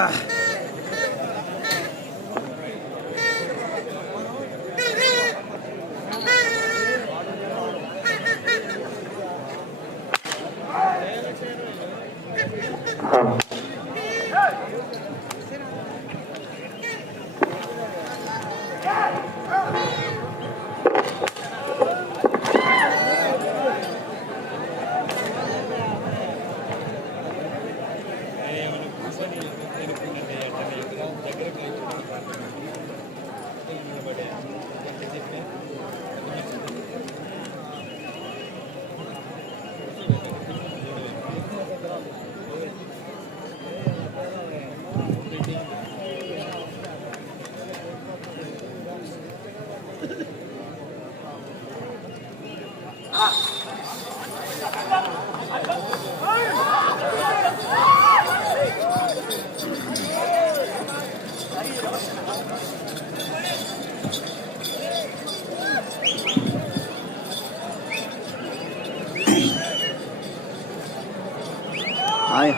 Hi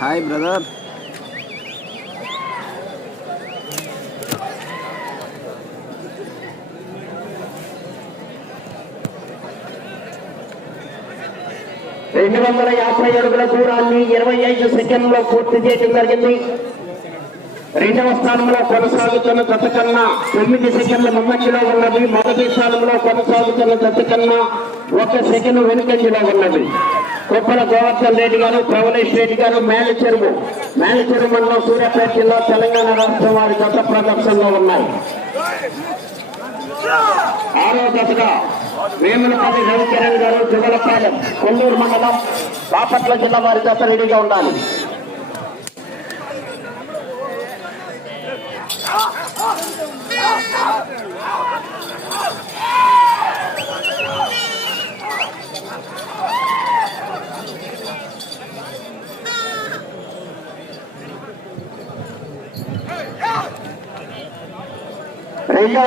hi brother రెండు వందల యాభై అడుగుల దూరాన్ని ఇరవై ఐదు సెకండ్లో పూర్తి చేయడం జరిగింది. రెండవ స్థానంలో కొనసాగుతున్న గత కన్నా తొమ్మిది సెకండ్ల ముందంజలో ఉన్నది. మొదటి స్థానంలో కొనసాగుతున్న గత కన్నా ఒక సెకండ్ వెనుకంజలో ఉన్నది. కొప్పల గోవర్ధన్ రెడ్డి గారు ప్రవలేష్ రెడ్డి గారు మేలచెరువు మేలచెరు మండలం సూర్యాపేట జిల్లా తెలంగాణ రాష్ట్రం వారి జత ప్రదర్శనలో ఉన్నాయి ఆరో దశగా వేములపల్లి రవికిరణ్ గారు జుగలపాలెం కొల్లూరు మండలం బాపట్ల జిల్లా వారి దశ రెడీగా ఉండాలి Ah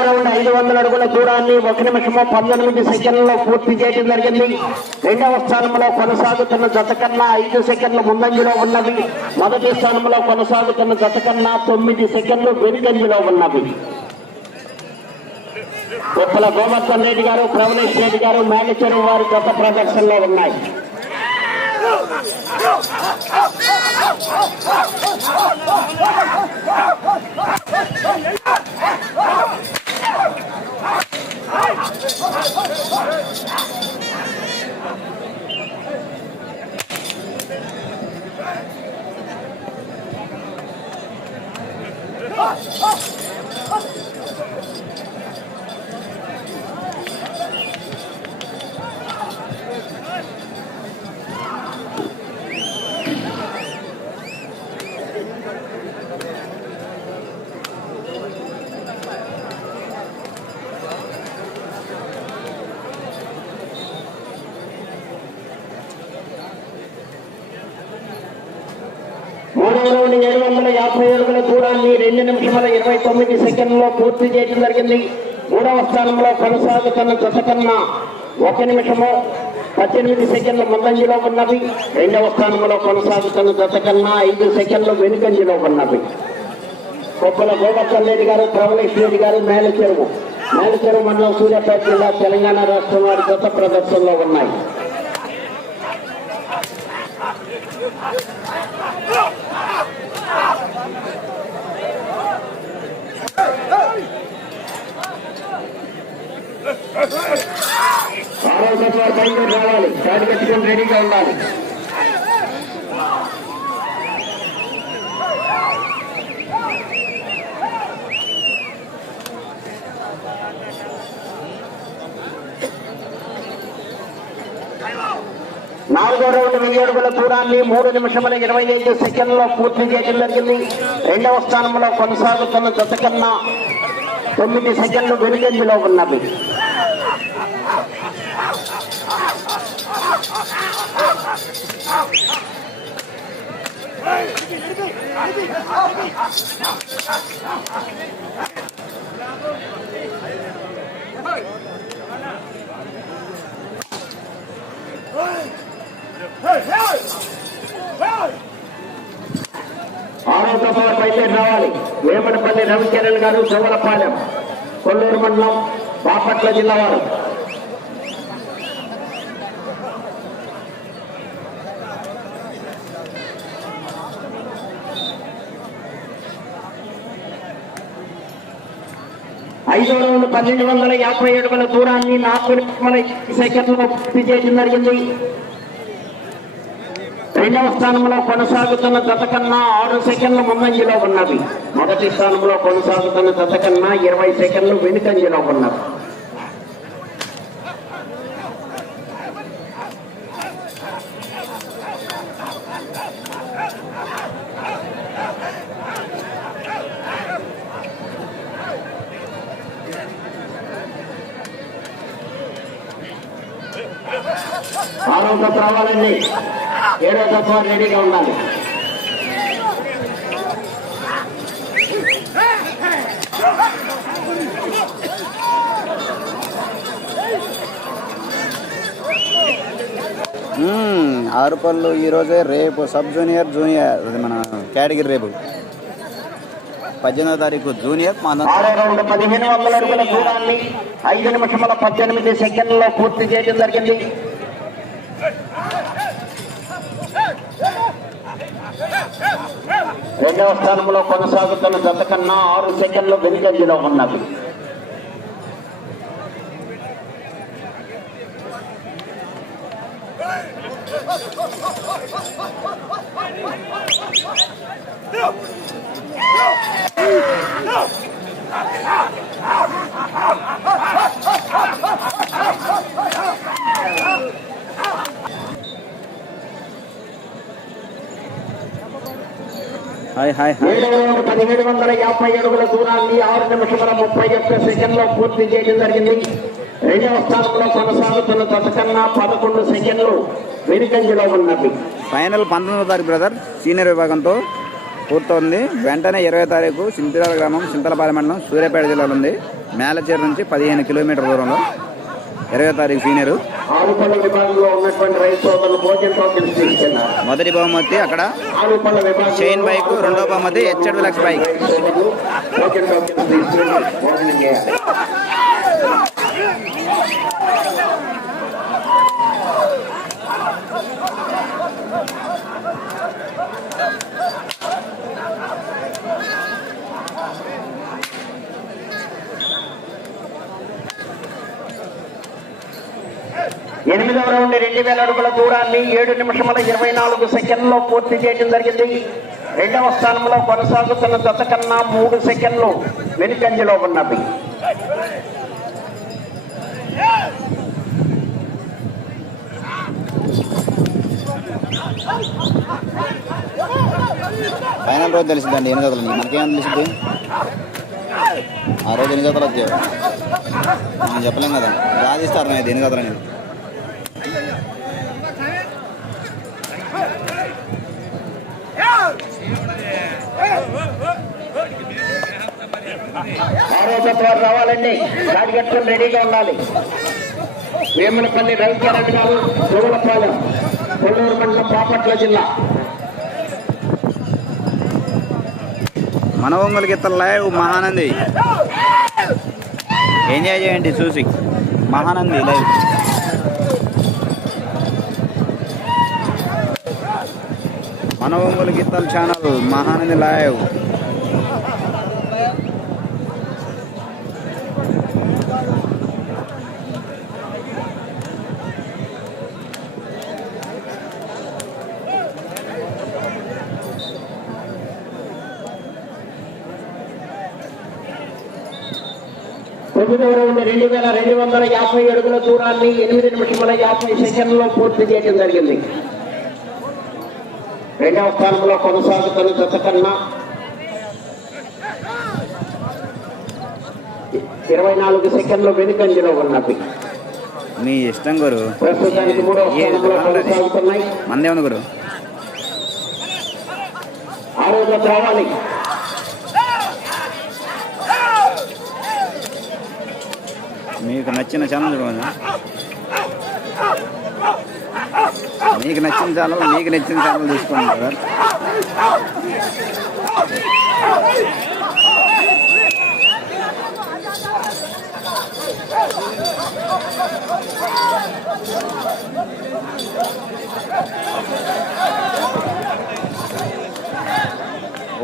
రౌండ్ ఐదు వందల అడుగుల దూరాన్ని ఒక నిమిషము పంతొమ్మిది సెకండ్లలో పూర్తి చేయడం జరిగింది. రెండవ స్థానంలో కొనసాగుతున్న జత కన్నా ఐదు సెకండ్ల ముందంజలో ఉన్నవి. మొదటి స్థానంలో కొనసాగుతున్న జత కన్నా తొమ్మిది సెకండ్లు వెనుకంజలో ఉన్నవి. ఉప్పల గోవర్ధన్ రెడ్డి గారు ప్రవణేష్ రెడ్డి గారు మేనేజర్ వారి గత ప్రదర్శనలో ఉన్నాయి. మూడవ రౌండ్ ఏడు వందల యాభై అడుగుల దూరాన్ని రెండు నిమిషముల ఇరవై తొమ్మిది సెకండ్లో పూర్తి చేయడం జరిగింది. మూడవ స్థానంలో కొనసాగుతున్న జత కన్నా ఒక నిమిషము పద్దెనిమిది సెకండ్ల ముందంజలో ఉన్నవి. రెండవ స్థానంలో కొనసాగుతున్న జత కన్నా ఐదు సెకండ్లు వెనుకంజలో ఉన్నవి. కొప్పల గోవర్ధన్ రెడ్డి గారు ప్రవలేష్ రెడ్డి గారు మేలచెరువు. మేలచెరువు మండలం సూర్యాపేట జిల్లా తెలంగాణ రాష్ట్రం వారి గత ప్రదర్శనలో ఉన్నాయి. ఆరోగ్యం వారు బయలుదేరి రావాలి స్టార్ట్ కట్టుకొని రెడీగా ఉండాలి నాలుగో రౌండ్ వెయ్యి దూరాన్ని మూడు నిమిషముల ఇరవై ఐదు సెకండ్లో పూర్తి చేయడం జరిగింది. రెండవ స్థానంలో కొనసాగుతున్న జత కన్నా తొమ్మిది సెకండ్లు వెనుగంజలో ఉన్నవి ఆరో దఫా రావాలి. వేమనపల్లి రవికిరణ్ గారు జోవలపాలెం కొల్లూరు మండలం బాపట్ల జిల్లా వారు. ఐదో రౌండ్ పన్నెండు వందల యాభై అడుగుల దూరాన్ని నాలుగు సెకండ్లో పూర్తి చేయడం జరిగింది. రెండవ స్థానంలో కొనసాగుతున్న గత కన్నా ఆరు సెకండ్లు ముందంజలో ఉన్నవి మొదటి స్థానంలో కొనసాగుతున్న గత కన్నా ఇరవై సెకండ్లు వెనుకంజలో ఉన్నవి ఆరో జత రావాలండి ఏడో వారు రెడీగా ఉండాలి. ఆరు పళ్ళు ఈరోజే రేపు సబ్ జూనియర్ జూనియర్ అది మన కేటగిరీ రేపు. పద్దెనిమిదో తారీఖు జూనియర్ పదిహేను వందల అడుగుల దూరాన్ని ఐదు నిమిషముల పద్దెనిమిది సెకండ్లలో పూర్తి చేయడం జరిగింది. రెండవ స్థానంలో కొనసాగుతున్న జత కన్నా ఆరు సెకండ్లు వెనుకంజలో ఉన్నది. హాయ్ హాయ్ హాయ్ పదిహేడు వందల యాభై అడుగుల దూరాన్ని ఆరు నిమిషముల ముప్పై ఒక్క సెకండ్లో పూర్తి చేయడం జరిగింది. రెండవ స్థానంలో కొనసాగుతున్న జత కన్నా పదకొండు సెకండ్లు వెనుకంజలో ఉన్నది ఫైనల్ పంతొమ్మిదో తారీఖు బ్రదర్. సీనియర్ విభాగంతో పూర్తవుంది వెంటనే ఇరవై తారీఖు చింతల గ్రామం చింతలపాలెం మండలం సూర్యాపేట జిల్లాలో ఉంది. మేలచేరు నుంచి పదిహేను కిలోమీటర్ల దూరంలో. ఇరవై తారీఖు సీనియరు మొదటి బహుమతి అక్కడ. చైన్ బైక్ రెండో బహుమతి హెచ్ఎడ్ లక్ష బైక్ ఎనిమిదవ రౌండ్ రెండు వేల అడుగుల దూరాన్ని ఏడు నిమిషముల ఇరవై నాలుగు సెకండ్లో పూర్తి చేయడం జరిగింది. రెండవ స్థానంలో కొనసాగుతున్న జత కన్నా మూడు సెకండ్లు వెనుకంజలో ఉన్నవి. ఫైనల్ రోజు తెలిసిందండి ఎన్ని జతలు మనకేం తెలిసింది ఆ రోజు ఎన్ని జతలు వచ్చాయి. మనం చెప్పలేం కదా. రాజిస్తారు అనేది ఎన్ని జతలు అనేది. ఆరో జత వారు రావాలండి. గాడి కట్టుకుని రెడీగా ఉండాలి. వేములపల్లి రవికారెడ్డి గారు దేవులపాలెం కొల్లూరు మండలం బాపట్ల జిల్లా. మన ఒంగోలు గీతల లైవ్ మహానంది. ఎంజాయ్ చేయండి చూసి. మహానంది లైవ్. మన ఒంగోలు గీతల ఛానల్ మహానంది లైవ్. రౌండ్ వేల రెండు వందల యాభై అడుగుల దూరాన్ని ఎనిమిది నిమిషముల యాభై సెకండ్లో పూర్తి చేయడం జరిగింది. రెండవ స్థానంలో కొనసాగుతున్న జత కన్నా ఇరవై నాలుగు సెకండ్లు వెనుకంజలో ఉన్నది మీ ఇష్టం గురు. మందే ఉంది గురు. ఆరో రావాలి. మీకు నచ్చిన ఛానల్ చూడండి. మీకు నచ్చిన ఛానల్ మీకు నచ్చిన ఛానల్ తీసుకోండి సార్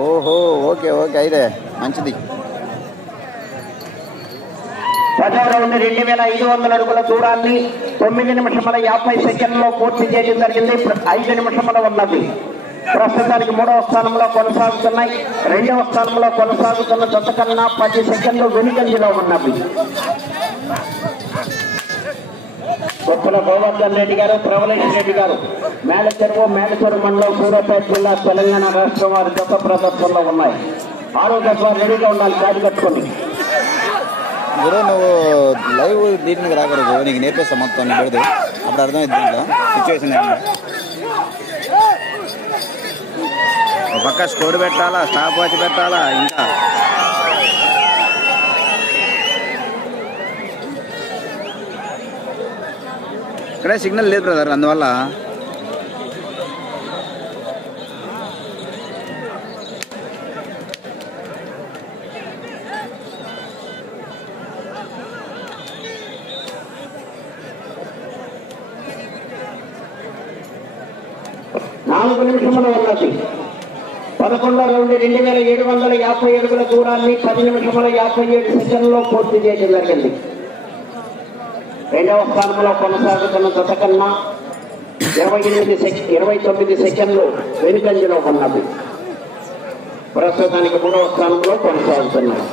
ఓహో ఓకే ఓకే అయితే మంచిది. పదో రౌండ్ రెండు వేల ఐదు వందల అడుగుల దూరాన్ని తొమ్మిది నిమిషముల యాభై సెకండ్లో పూర్తి చేయడం జరిగింది. ఐదు నిమిషముల ఉన్నది. ప్రస్తుతానికి మూడవ స్థానంలో కొనసాగుతున్నాయి. రెండవ స్థానంలో కొనసాగుతున్న జత కన్నా పది సెకండ్లు వెనుకంజలో ఉన్నవి కొత్తల గోవర్ధన్ రెడ్డి గారు ప్రవలేష్ రెడ్డి గారు మేలచెరువు మేలచెరువు మండలం సూర్యాపేట జిల్లా తెలంగాణ రాష్ట్రం వారి జత ప్రదర్శనలో ఉన్నాయి. ఆరోగ్య రెడీగా ఉండాలి కాదు కట్టుకొని. గురు నువ్వు లైవ్ దీనికి రాకూడదు. నీకు నేర్పిస్తా మొత్తం నీ పెడితే అప్పుడు అర్థమైంది దీంట్లో. సిచ్యువేషన్ ఏంటో? ఒక పక్క స్కోర్ పెట్టాలా? స్టాప్ వాచ్ పెట్టాలా? ఇంకా? ఇక్కడ సిగ్నల్ లేదు బ్రదర్ అందువల్ల నాలుగు నిమిషముల ఉన్నది పదకొండో రెండు వేల ఏడు వందల యాభై అడుగుల దూరాన్ని పది నిమిషముల యాభై ఏడు సెకండ్లో పూర్తి చేయడం జరిగింది. రెండవ స్థానంలో కొనసాగుతున్న గత కన్నా ఇరవై ఎనిమిది సెక్ ఇరవై తొమ్మిది సెకండ్లు వెనుకంజలో ఉన్నది. ప్రస్తుతానికి మూడవ స్థానంలో కొనసాగుతున్నారు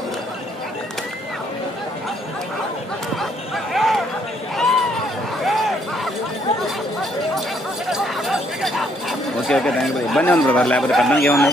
ఓకే ఓకే థ్యాంక్ యూ ఇబ్బంది ఉంది బ్రదర్ లేకపోతే పెట్టడానికి ఏముంది?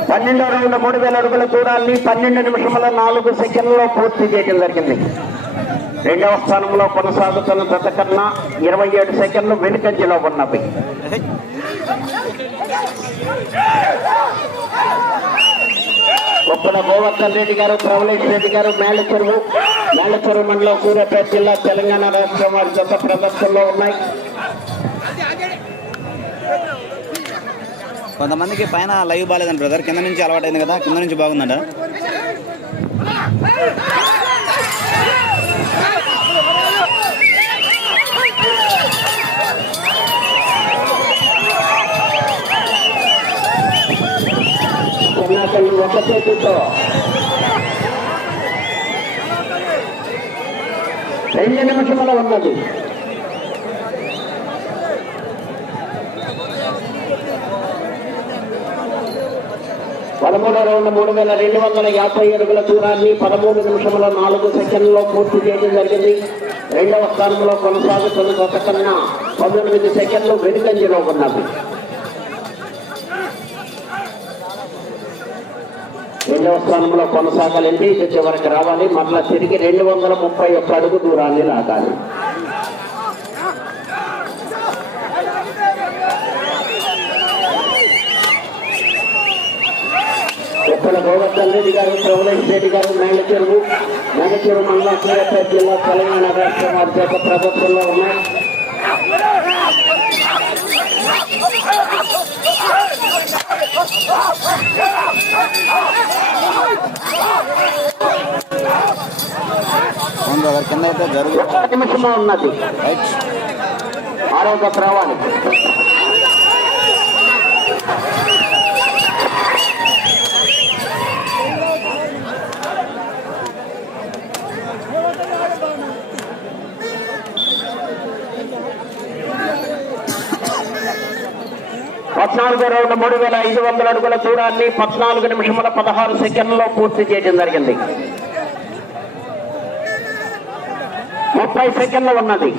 పన్నెండో రౌండ్ మూడు వేల అడుగుల దూరాన్ని పన్నెండు నిమిషముల నాలుగు సెకండ్లో పూర్తి చేయడం జరిగింది. రెండవ స్థానంలో కొనసాగుతున్న జత కన్నా ఇరవై ఏడు సెకండ్లు వెనుకంజలో ఉన్నవి. ఒక్కల గోవర్ధన్ రెడ్డి గారు ప్రవలేష్ రెడ్డి గారు మేలచెరువు మేలచెరువు మండలం సూర్యాపేట జిల్లా తెలంగాణ రాష్ట్రం వారి జత ప్రదర్శనలో ఉన్నాయి. కొంతమందికి పైన లైవ్ బాగాలేదండి బ్రదర్. కింద నుంచి అలవాటైంది కదా కింద నుంచి బాగుందంట. ఒక చేతితో రెండు నిమిషముల ఉన్నది. పదమూడో రౌండ్ మూడు వేల రెండు వందల యాభై అడుగుల దూరాన్ని పదమూడు నిమిషముల నాలుగు సెకండ్లో పూర్తి చేయడం జరిగింది. రెండవ స్థానంలో కొనసాగుతున్న గత కన్నా పంతొమ్మిది సెకండ్లు వెనుకంజలో ఉన్నది. రెండవ స్థానంలో కొనసాగాలంటే ఇది చివరికి రావాలి. మరలా తిరిగి రెండు వందల ముప్పై ఒక్క అడుగు దూరాన్ని లాగాలి. ఉప్పల గోవర్ధన్ రెడ్డి గారు ప్రవలేష్ రెడ్డి గారు మేనచెరువు మేనచెరువు మండలం సూర్యాపేట జిల్లా తెలంగాణ రాష్ట్రం చేత ప్రదర్శనలో ఉన్నాయి. కింద అయితే జరుగు ఒక్క నిమిషము ఉన్నది. ఆరోగ్య రావాలి పద్నాలుగో రౌండ్ మూడు వేల ఐదు వందల అడుగుల దూరాన్ని పద్నాలుగు నిమిషముల పదహారు సెకండ్లో పూర్తి చేయడం జరిగింది. ముప్పై సెకండ్లు ఉన్నది.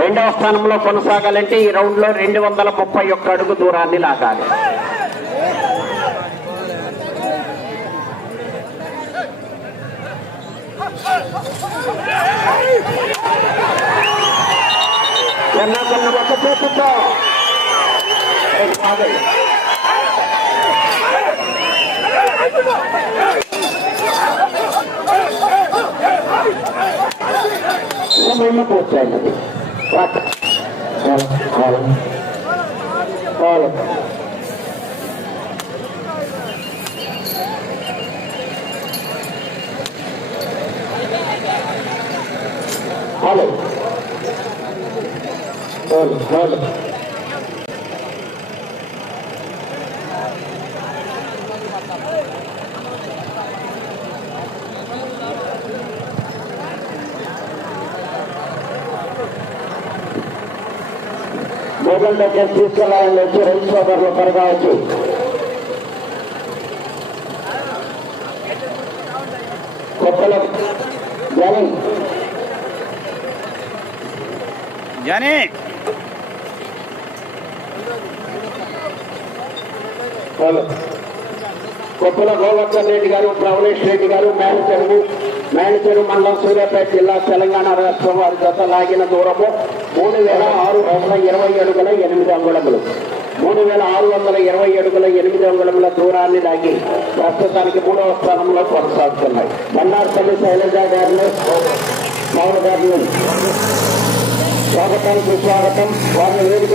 రెండవ స్థానంలో కొనసాగాలంటే ఈ రౌండ్లో రెండు వందల ముప్పై ఒక్క అడుగు దూరాన్ని లాగాలి. ఎన్నో చిన్న ఒక చేతుతో நம்ம போச்சாயினது வாக்க காலம் காலம் காலம் காலம் காலம் మొబైల్ దగ్గర తీసుకెళ్ళాలని వచ్చి రైతు సోదరులు త్వరగా వచ్చి కొత్తలో జనం. జానీ. హలో కొప్పుల గోవర్ధన్ రెడ్డి గారు ప్రవణేష్ రెడ్డి గారు మేనచెరువు మేనచెరు మండలం సూర్యాపేట జిల్లా తెలంగాణ రాష్ట్రం వారి జత లాగిన దూరము. మూడు వేల ఆరు వందల ఇరవై అడుగుల ఎనిమిది అంగుళములు మూడు వేల ఆరు వందల ఇరవై అడుగుల ఎనిమిది అంగుళముల దూరాన్ని లాగి ప్రస్తుతానికి మూడవ స్థానంలో కొనసాగుతున్నాయి మన్నార్పల్లి శైలజ గారిని పవన్ గారిని స్వాగతం సుస్వాగతం వారిని వేదిక